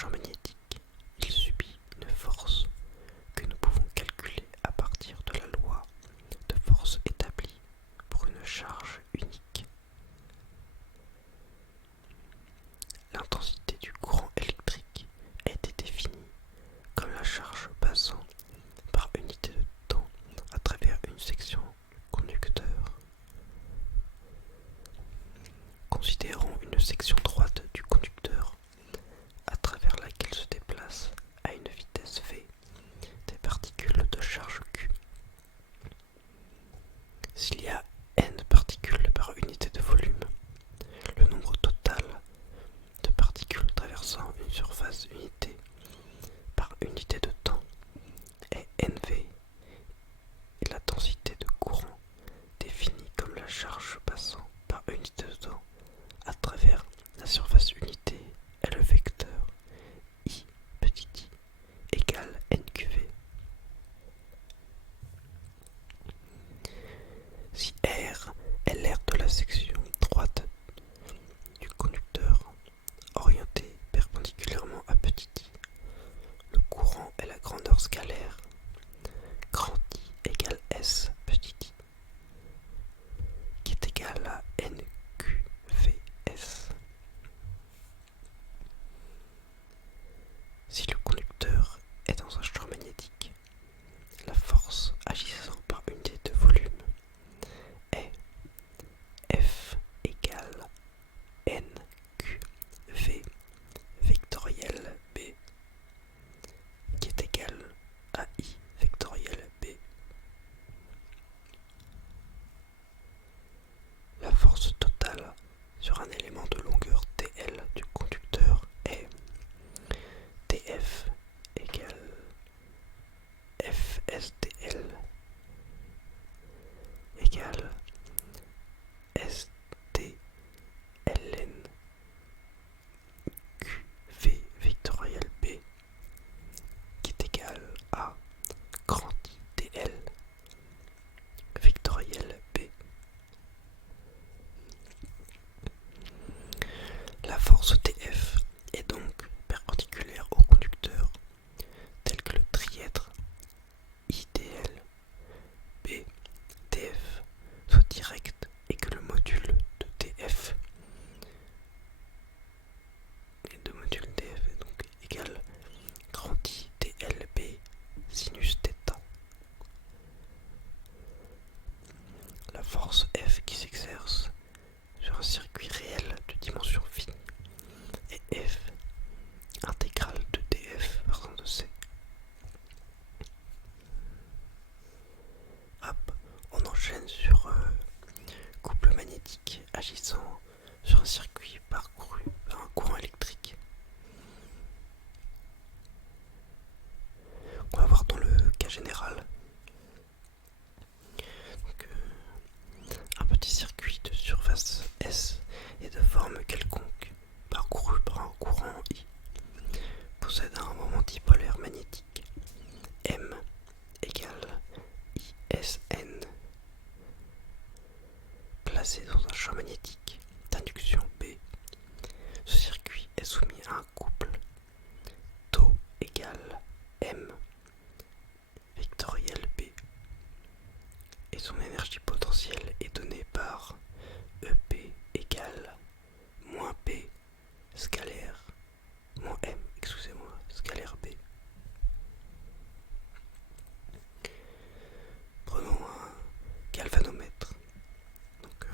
champ magnétique, il subit une force que nous pouvons calculer à partir de la loi de force établie pour une charge unique. L'intensité du courant électrique a été définie comme la charge passant par unité de temps à travers une section du conducteur. Considérons une section droite du conducteur à travers laquelle se déplacent à une vitesse v des particules de charge q. S'il y a n particules par unité de volume, le nombre total de particules traversant une surface unité par unité de temps est nv et la densité de courant définie comme la charge passant par unité de temps à travers la surface unité est le vecteur I petit i égale nqv. Si R est l'aire de la section droite du conducteur orientée perpendiculairement à petit i, le courant est la grandeur scalaire grand I égale S petit i, qui est égal à NQVS. Si le conducteur est dans un champ magnétique, la force agissant par unité de volume est F égale NQV vectoriel B, qui est égal à I vectoriel B. La force totale sur un élément de longueur TL du conducteur est TF égale FSTL égale STLN QV vectoriel B, qui est égal à grand ITL vectoriel B. La force TF est donc perpendiculaire au conducteur tel que le trièdre ITL BTF soit direct et que le module de TF et de module TF est donc égal grand ITLB sinus θ. La force F qui s'exerce sur un circuit réel de dimension finie est F intégrale de df par de C. Hop, on enchaîne sur couple magnétique agissant sur un circuit parcouru par un courant électrique. On va voir dans le cas général. Donc, un petit circuit de surface S et de forme quelconque, parcouru par un courant I, possède un moment dipolaire magnétique M égale ISN, placé dans un champ magnétique d'induction B. Ce circuit est soumis à un couple tau égale M vectoriel B et son énergie potentielle est donnée par EP égale moins P scalaire moins M, scalaire B. Prenons un galvanomètre. Donc,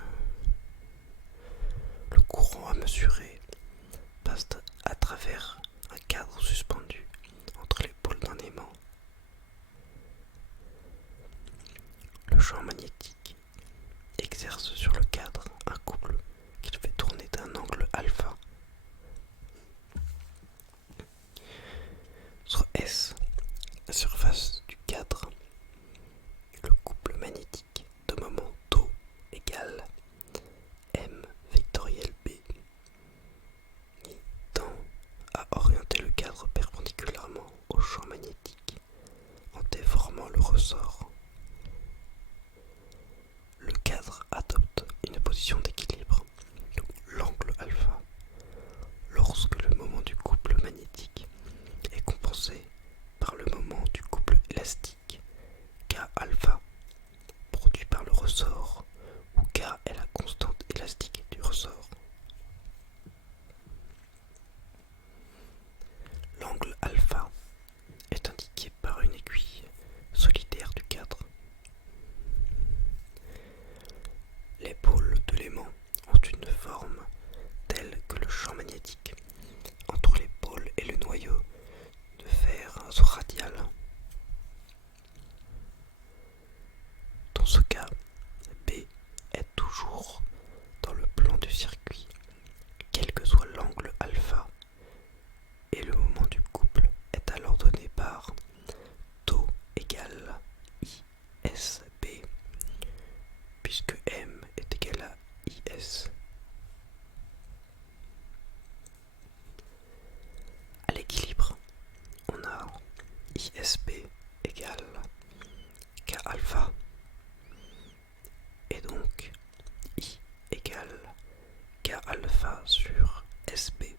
alpha sur SB.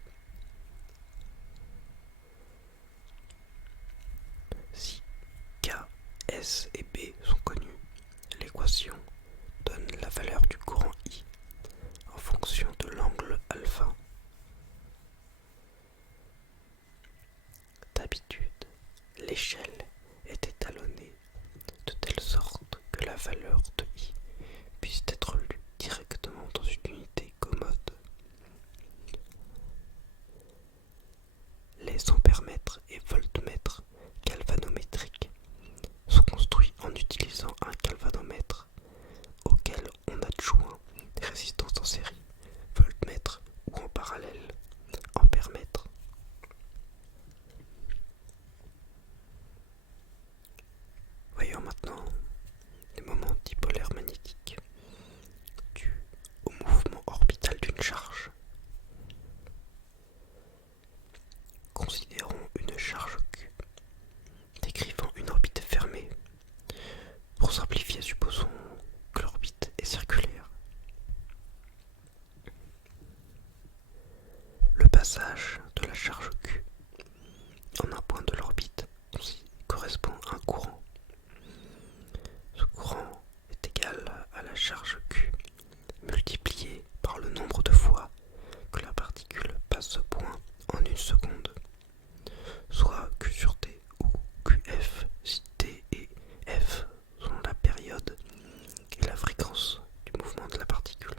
Si K, S et B sont connus, l'équation donne la valeur du courant I en fonction de l'angle alpha. D'habitude, l'échelle est étalonnée de telle sorte que la valeur de I puisse être lue directement dans une unité commode. Les ampèremètres et voltmètres galvanométriques sont construits en utilisant un galvanomètre auquel on adjoint des résistances en série, voltmètre ou en parallèle, ampèremètre. Voyons maintenant les moments dipolaires magnétiques dus au mouvement orbital d'une charge. Considérons une charge Q décrivant une orbite fermée. Pour simplifier, supposons que l'orbite est circulaire. Le passage de la charge Q en un point de l'orbite correspond à un courant. Ce courant est égal à la charge Q multiplié par le nombre de fois que la particule passe ce point en une seconde, soit Q sur T ou QF si T et F sont la période et la fréquence du mouvement de la particule.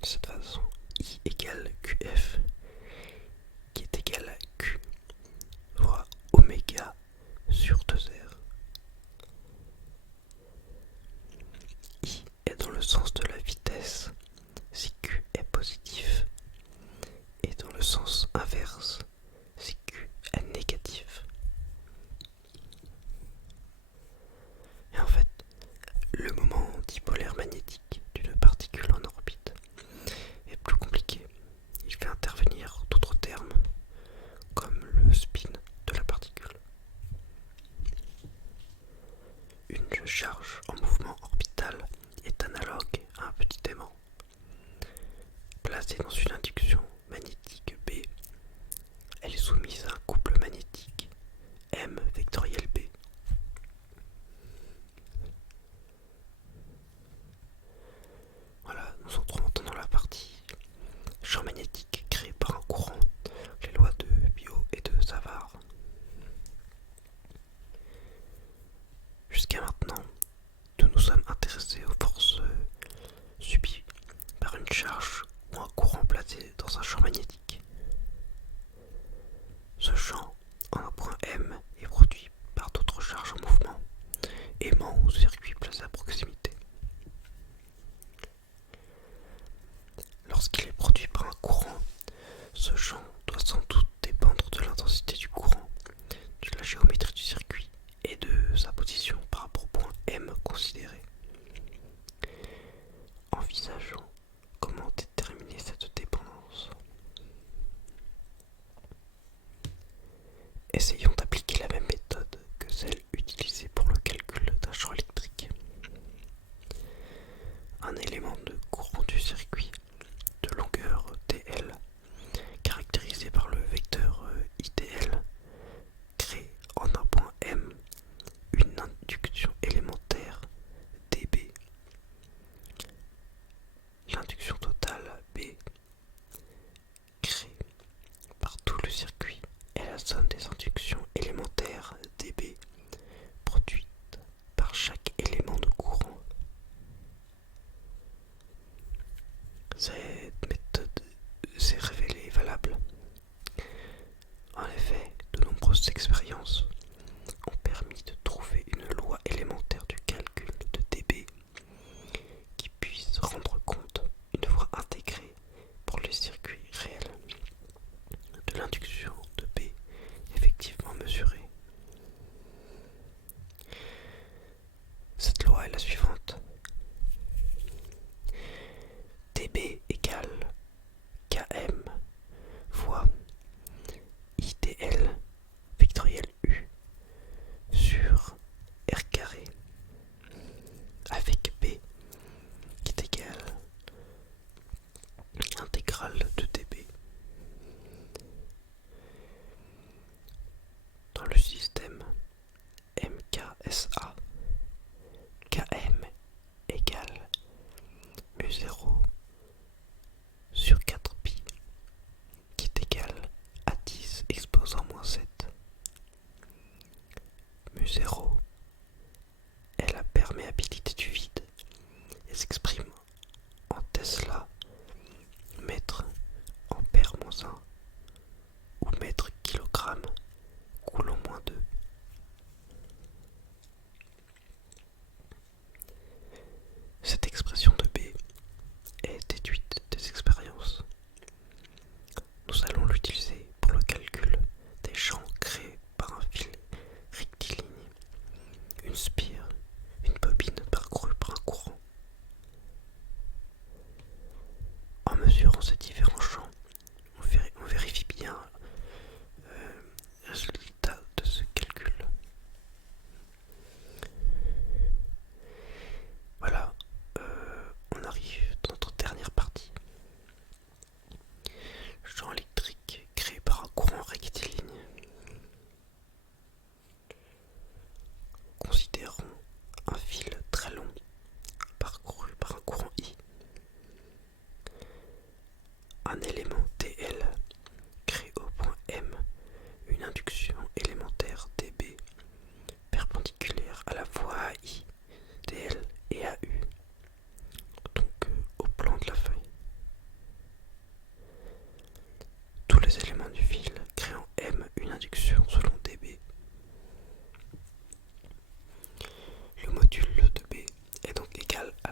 De cette façon, I égale QF qui est égal à Q fois oméga sur 2R. I est dans le sens de la vitesse si Q est positif et dans le sens inverse si Q est négatif. Et en fait, le moment dipolaire magnétique d'une particule en orbite est plus compliqué. Il fait intervenir d'autres termes comme le spin de la particule. Une charge en mouvement orbital est analogue à un petit aimant. Placée dans une induction magnétique B, elle est soumise à un couple magnétique M vectoriel B. Voilà, nous entrons maintenant dans la partie champ magnétique créé par un courant, les lois de Biot et de Savart. Jusqu'à maintenant, nous nous sommes intéressés aux forces subies par une charge ou un courant placé dans un champ magnétique. Ce champ, en un point M, est produit par d'autres charges en mouvement, aimant ou circuits placés à proximité. Lorsqu'il est produit par un courant, ce champ doit sans doute dépendre de l'intensité du courant, de la géométrie du circuit et de sa position par rapport au point M considéré. Envisageons comment déterminer cette dépendance. Essayons d'appliquer la même méthode que celle utilisée pour le calcul d'un champ électrique. Un élément de courant du circuit de longueur TL, caractérisé par le vecteur ITL, crée en un point M une induction élémentaire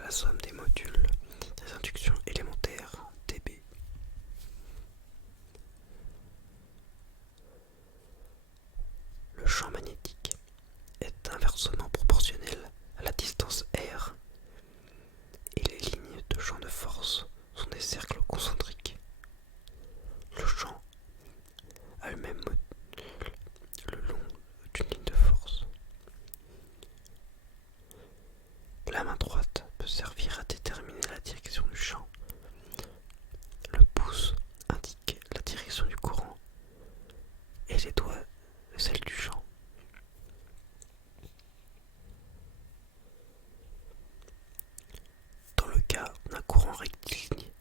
la somme des modules des inductions élémentaires dB. Le champ magnétique est inversement proportionnel à la distance r et les lignes de champ de force sont des cercles concentriques. Le champ a le même le long d'une ligne de force. La main droite peut servir à déterminer la direction du champ. Le pouce indique la direction du courant et les doigts celle du champ. Dans le cas d'un courant rectiligne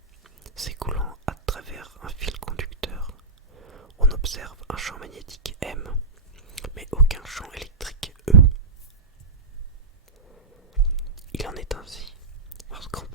s'écoulant à travers un fil conducteur, on observe un champ magnétique M, mais aucun champ électrique E. Il en est ainsi parce qu'en